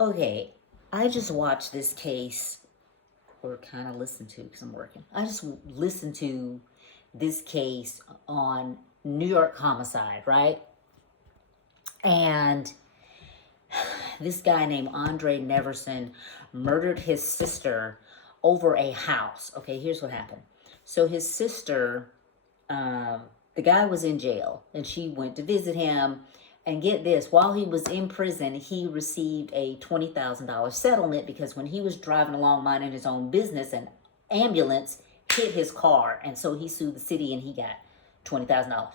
Okay, I just watched this case, or kind of listened to because I'm working. I just listened to this case on New York Homicide, right? And this guy named Andre Neverson murdered his sister over a house. Okay, here's what happened. So his sister, the guy was in jail, and she went to visit him. And get this, while he was in prison, he received a $20,000 settlement because when he was driving along minding his own business, an ambulance hit his car. And so he sued the city and he got $20,000.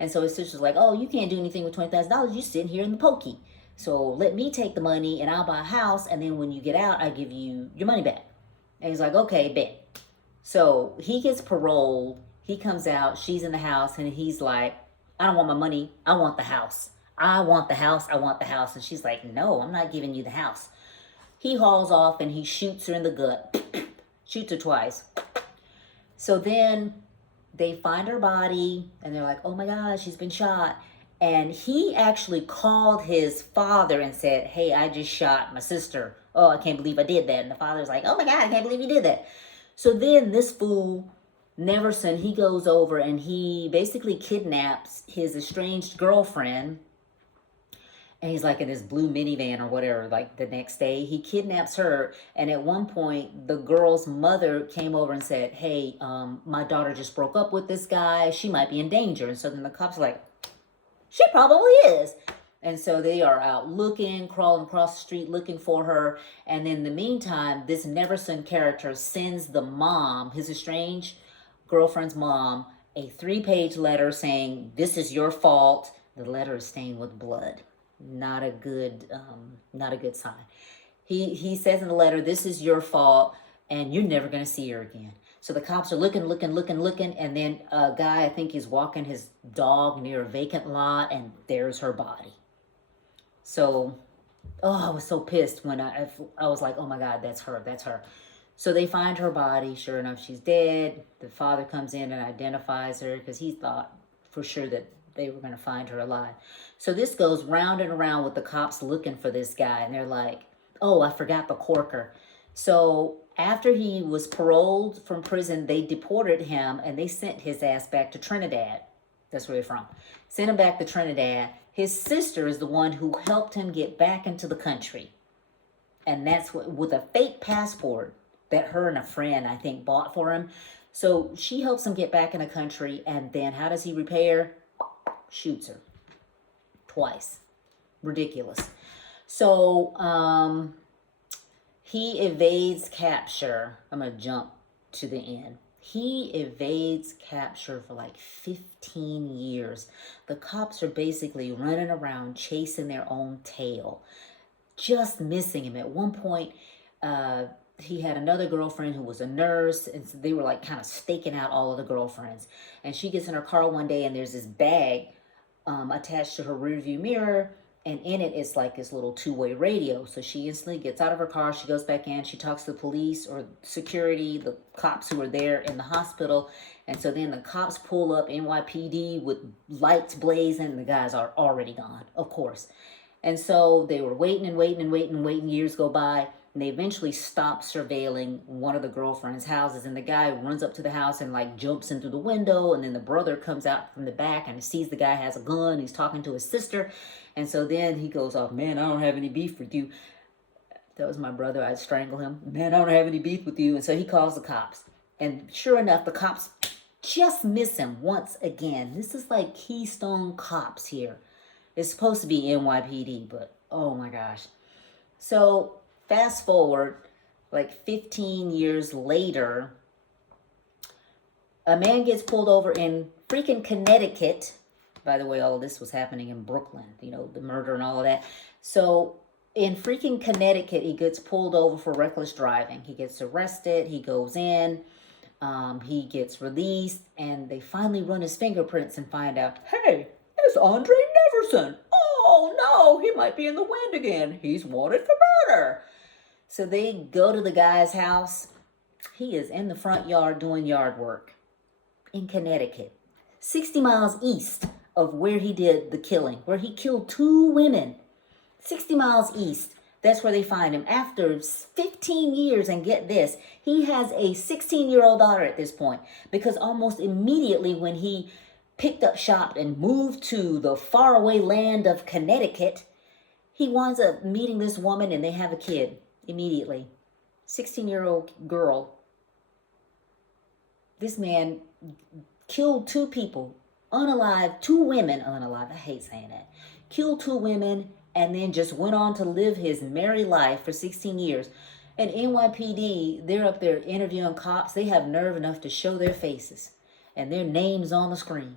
And so his sister's like, oh, you can't do anything with $20,000. You're sitting here in the pokey. So let me take the money and I'll buy a house. And then when you get out, I give you your money back. And he's like, okay, bet. So he gets paroled. He comes out. She's in the house. And he's like, I don't want my money. I want the house. I want the house. I want the house. And she's like, no, I'm not giving you the house. He hauls off and he shoots her in the gut. Shoots her twice. So then they find her body and they're like, oh my God, she's been shot. And he actually called his father and said, hey, I just shot my sister. Oh, I can't believe I did that. And the father's like, oh my God, I can't believe you did that. So then this fool, Neverson, he goes over and he basically kidnaps his estranged girlfriend. And he's like in this blue minivan or whatever, like the next day. He kidnaps her. And at one point, the girl's mother came over and said, hey, my daughter just broke up with this guy. She might be in danger. And so then the cops are like, she probably is. And so they are out looking, crawling across the street, looking for her. And in the meantime, this Neverson character sends the mom, his estranged girlfriend's mom, a 3-page letter saying, this is your fault. The letter is stained with blood. Not a good sign. He says in the letter, this is your fault, and you're never going to see her again. So the cops are looking, and then a guy, I think, is walking his dog near a vacant lot, and there's her body. So, I was so pissed when I was like, oh my God, that's her. So they find her body. Sure enough, she's dead. The father comes in and identifies her because he thought for sure that they were going to find her alive. So this goes round and around with the cops looking for this guy. And they're like, oh, I forgot the corker. So after he was paroled from prison, they deported him and they sent his ass back to Trinidad. That's where they're from. Sent him back to Trinidad. His sister is the one who helped him get back into the country. And that's what, with a fake passport that her and a friend, I think, bought for him. So she helps him get back in the country. And then how does he repay? Shoots her twice. Ridiculous. So he evades capture. I'm going to jump to the end. He evades capture for like 15 years. The cops are basically running around chasing their own tail, just missing him. At one point, he had another girlfriend who was a nurse, and so they were like kind of staking out all of the girlfriends. And she gets in her car one day, and there's this bag attached to her rearview mirror, and in it is like this little 2-way radio. So she instantly gets out of her car, she goes back in, she talks to the police or security, the cops who are there in the hospital. And so then the cops pull up NYPD with lights blazing, and the guys are already gone, of course. And so they were waiting. Years go by, and they eventually stop surveilling one of the girlfriend's houses. And the guy runs up to the house and like jumps in through the window. And then the brother comes out from the back and sees the guy has a gun. He's talking to his sister. And so then he goes off, man, I don't have any beef with you. That was my brother. I'd strangle him. Man, I don't have any beef with you. And so he calls the cops. And sure enough, the cops just miss him once again. This is like Keystone Cops here. It's supposed to be NYPD, but oh my gosh. So fast forward, like 15 years later, a man gets pulled over in freaking Connecticut. By the way, all of this was happening in Brooklyn, the murder and all of that. So in freaking Connecticut, he gets pulled over for reckless driving. He gets arrested. He goes in. He gets released, and they finally run his fingerprints and find out, hey, it's Andre Neverson. Oh, no, he might be in the wind again. He's wanted for murder. So they go to the guy's house. He is in the front yard doing yard work in Connecticut, 60 miles east of where he did the killing, where he killed 2 women, 60 miles east. That's where they find him after 15 years. And get this, he has a 16-year-old daughter at this point, because almost immediately when he picked up shop and moved to the faraway land of Connecticut, he winds up meeting this woman and they have a kid immediately. 16-year-old girl. This man killed 2 people, unalive, 2 women, unalive, I hate saying that. Killed 2 women and then just went on to live his merry life for 16 years. And NYPD, they're up there interviewing cops. They have nerve enough to show their faces and their names on the screen.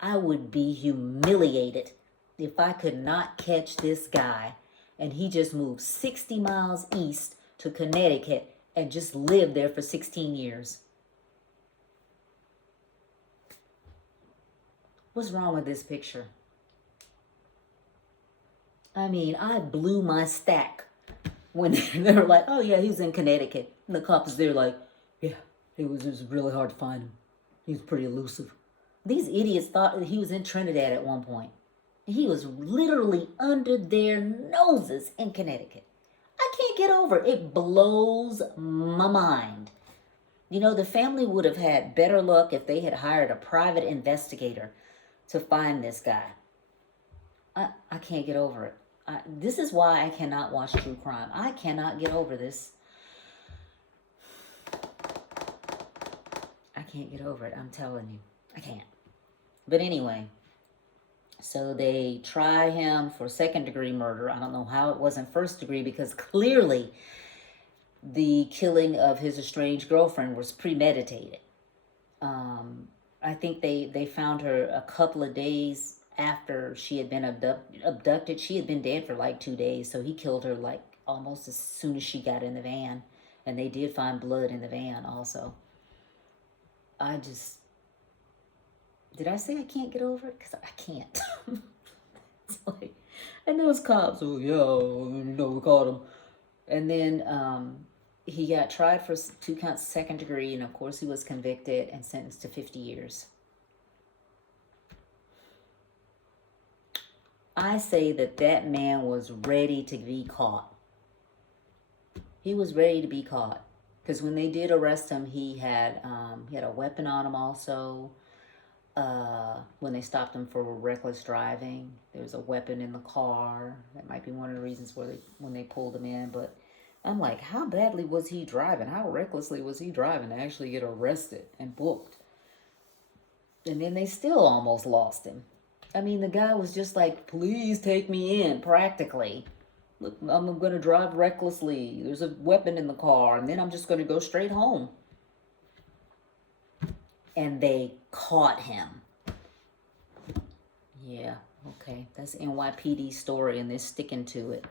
I would be humiliated if I could not catch this guy and he just moved 60 miles east to Connecticut and just lived there for 16 years. What's wrong with this picture? I mean, I blew my stack when they were like, oh yeah, he was in Connecticut. And the cops there like, yeah, it was really hard to find him. He was pretty elusive. These idiots thought that he was in Trinidad at one point. He was literally under their noses in Connecticut. I can't get over it. It blows my mind. You know, the family would have had better luck if they had hired a private investigator to find this guy. I can't get over it. This is why I cannot watch true crime. I cannot get over this. I can't get over it. I'm telling you. I can't. But anyway, so they try him for 2nd-degree murder. I don't know how it wasn't 1st degree, because clearly the killing of his estranged girlfriend was premeditated. I think they found her a couple of days after she had been abducted. She had been dead for like 2 days, so he killed her like almost as soon as she got in the van. And they did find blood in the van also. Did I say I can't get over it? Because I can't. It's like, and those cops, oh yeah, we caught him. And then he got tried for 2 counts, 2nd degree, and of course he was convicted and sentenced to 50 years. I say that man was ready to be caught. He was ready to be caught. Because when they did arrest him, he had a weapon on him also. When they stopped him for reckless driving, there was a weapon in the car. That might be one of the reasons when they pulled him in. But I'm like, how badly was he driving? How recklessly was he driving to actually get arrested and booked? And then they still almost lost him. I mean, the guy was just like, please take me in, practically. Look, I'm going to drive recklessly. There's a weapon in the car, and then I'm just going to go straight home. And they caught him. Yeah, okay. That's NYPD story, and they're sticking to it.